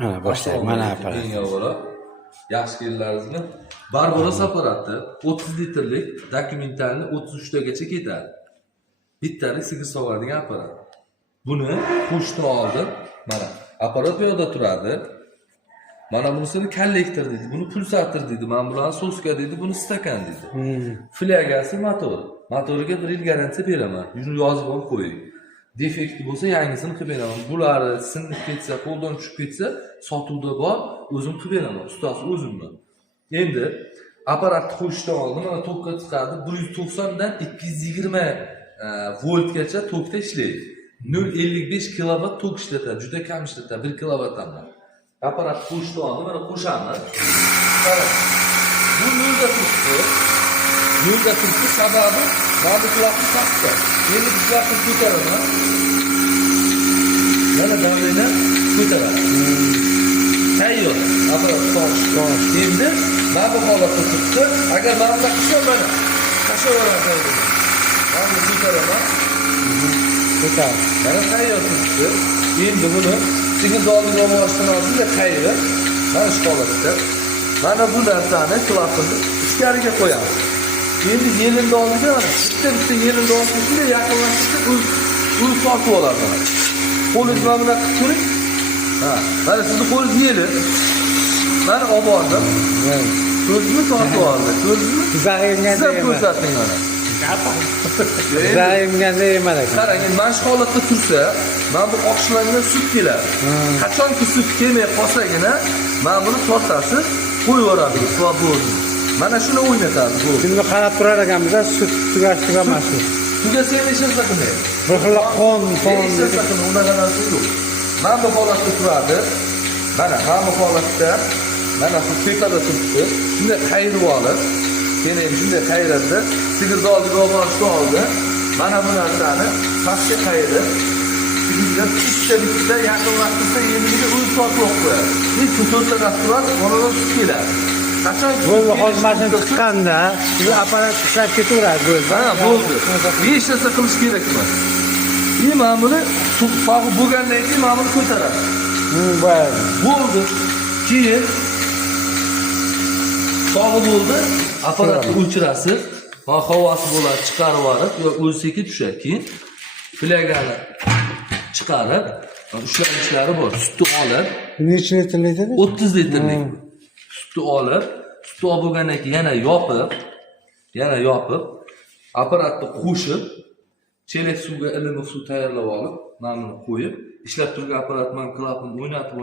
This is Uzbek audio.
Mana boshlaydi. Mana aparat. Eng avvalo yaxshi kelinlaringizni Barbaros apparati 30 litrlik dokumentalni 33 tagacha ketadi. Bittalik sigir sog'adigan apparat. Buni qo'shni oldim. Mana apparat bu yerda turadi. Mana bunisini kollektor deydi, buni pulsator deydi, mana bularni soska deydi, buni stakan deydi. Flagasi motor. Motoriga 1 yil garantiya beraman. Shuni yozib olib qo'ying. Defekti bo'lsa yangisini qilib beraman. Bulari sinib ketsa, qo'ldan tushib ketsa, sotuvda bor, o'zim qilib beraman. Ustasi o'zimman. Endi apparatni qo'shishdan oldin mana tokka chiqadi, 190 dan 220 voltgacha tokkda ishlaydi. 0.55 kilovat tok ishlatadi, juda kam ishlatadi, 1 kilovatdan. Apparat qo'shishdan oldin mana qo'shamiz. Bu nolda turibdi. Nolda turibdi, sababi mana bu quloqni pastda. Endi bu quloqni ko'taraman. Mana davleni ko'taradi. Tayyor. Apparat so'rishdi. Endi mana bu holatda turibdi. Agar mana bunday qilsam mana tashlaveradi. Mana bu ko'taraman. Ko'tar. Mana tayyor turibdi. Endi buni sigir oldiga olishdan oldin qayirib, mana shu holatda mana bu narsani klapini ichkariga qo'yamiz. Endi yelinni oldiga mana bitta yelinni oldiga shunday yaqinlashtirib u sotib oladi. Qo'lingiz bilan bunday qilib ko'ring. Ha, mana sizni qo'lingiz yelin. Mana olib oldim. Ko'zni sotib oldi. Ko'zni zarimganda ko'rsating mana. Zarimganda emas. Qarang, mana shu holatda tursa, mana bu oqishlangan sut keladi. Qachonki sut kelmay qolsagina, mana buni tortasiz, qo'yib yuboradi, svobodni. Mana shuni o'ynatadi bu. Shuni qarab turar ekanmiz, sut tugashiga emas. Tugasa ham hech narsa qilmaydi. Bir xil qon. Hech narsa qilmaydi, unaqa narsa yo'q. Mana bu holatda turadi. Mana bu holatda, mana shu tepada turibdi. Shunday qayirib olib, keyin shunday qayiradi. Sigirni oldiga olib borishdan oldin mana bu narsani pastga qayirib, sigirga bitta yaqinlashtirsa, yeniga uy sotib qo'yadi. Hech to'rtta turadi, oradan sut keladi. Qachon bu hozir chiqqanda, bu apparat ishlab ketaveradi bo'ldi. Ha, bo'ldi. Hech narsa qilish kerak emas. Mana buni sog'ib bo'lgandan keyin mana buni ko'taradi. Bo'ldi. Keyin sog'ib bo'ldi, apparatni o'chirasiz. Havosi bo'ladi, chiqarib olib, yo o'ziga tushadi. Keyin flagani chiqarib, ushlanishlari bor. Sutni olib, necha litrlik dedi? 30 litrlik. Sutni olib, sutni olib bo'lgandan keyin yana yopib, apparatni qo'shib, chelak suvga ilinib suv tayyorlab olib, mana buni qo'yib, ishlab turgan apparat bilan klapni o'ynatib